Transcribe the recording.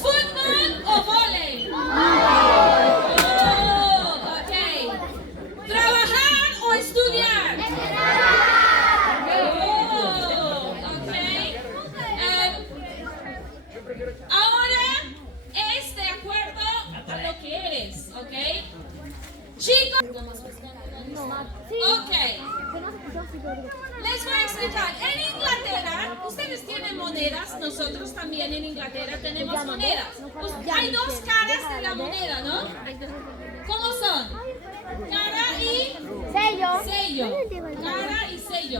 ¿Fútbol o vóley? Ok. ¿Trabajar o estudiar? Ok. Ahora es de acuerdo a lo que eres, ¿ok? Chicos, ok. Les voy a explicar. En Inglaterra, ustedes tienen monedas, nosotros también en Inglaterra tenemos monedas. Hay dos caras de la moneda, ¿no? ¿Cómo son? Cara y Sello. sello. Cara y sello.